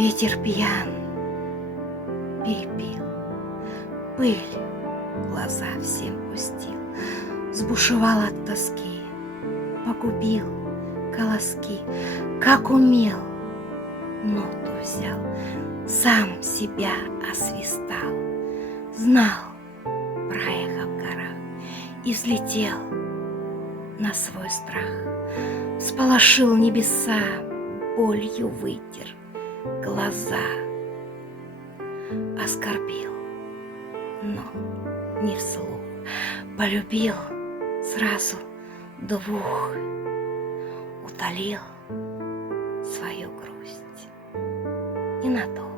Ветер пьян, перепил, пыль глаза всем пустил, сбушевал от тоски, погубил колоски, как умел, ноту взял, сам себя освистал, знал про эхо в горах и взлетел на свой страх, всполошил небеса, болью вытер глаза, оскорбил, но не вслух, полюбил сразу двух, утолил свою грусть ненадолго.